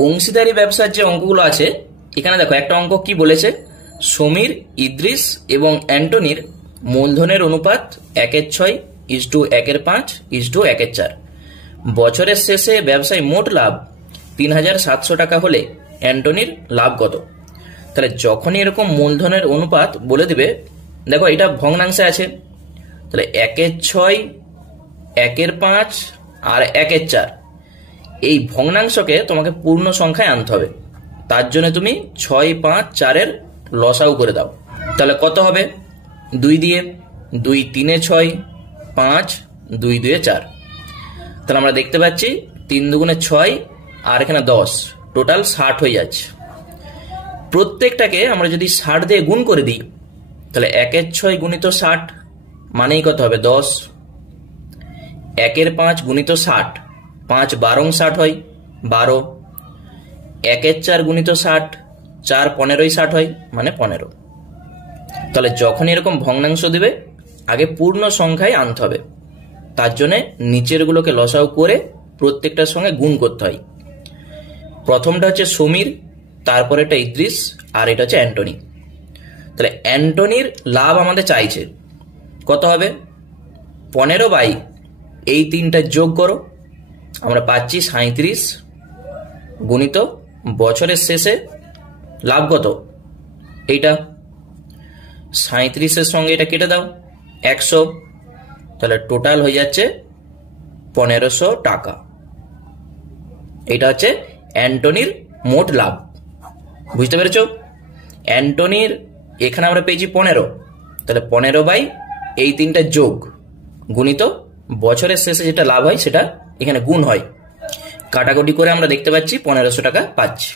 অংশীদারি ব্যবসার যে অঙ্কগুলো আছে, এখানে দেখো একটা অঙ্ক কি বলেছে, সমীর, ইদ্রিস এবং অ্যান্টনির মূলধনের অনুপাত 1/6:1/5:1/4। বছরের শেষে ব্যবসায় মোট লাভ 3,700 টাকা হলে অ্যান্টনির লাভ কত? তাহলে যখনই এরকম মূলধনের অনুপাত বলে দিবে, দেখো এটা ভগ্নাংশে আছে, তাহলে 1/6, 1/5 আর 1/4, এই ভগ্নাংশকে তোমাকে পূর্ণ সংখ্যায় আনতে হবে। তার জন্য তুমি 6, 5, 4 লসাউ করে দাও। তাহলে কত হবে? 2 দিয়ে 2 3 6, 5 2 2 4। তাহলে আমরা দেখতে পাচ্ছি 3 দুগুণে 6 আর এখানে 10, টোটাল 60 হয়ে যাচ্ছে। প্রত্যেকটাকে আমরা যদি 60 দিয়ে গুণ করে দিই, তাহলে 1/6 গুণিত 60 মানেই কত হবে? 10। 1/5 গুণিত 60, 5 12 60 হয় 12। 1/4 গুণিত 60, 4 15 60 হয় মানে 15। তাহলে যখন এরকম ভগ্নাংশ দিবে, আগে পূর্ণ সংখ্যায় আনতে হবে। তার জন্য নিচের গুলোকে লসাউ করে প্রত্যেকটার সঙ্গে গুণ করতে হয়। প্রথমটা হচ্ছে সমীর, তারপর এটা ইদ্রিস, আর এটা হচ্ছে অ্যান্টনি। তাহলে অ্যান্টনির লাভ আমাদের চাইছে, কত হবে? 15 এই তিনটা যোগ করো, আমরা পাচ্ছি 37 গুণিত বছরের শেষে লাভ কত? এইটা 37-এর সঙ্গে এটা কেটে দাও 100, তাহলে টোটাল হয়ে যাচ্ছে 1500 টাকা। এটা হচ্ছে অ্যান্টনির মোট লাভ। বুঝতে পেরেছ? অ্যান্টনির এখানে আমরা পেয়েছি 15, তাহলে 15 এই তিনটা যোগ গুণিত বছরের শেষে যেটা লাভ হয় সেটা এখানে গুণ হয়, কাটাকুটি করে আমরা দেখতে পাচ্ছি 1500 টাকা পাচ্ছি।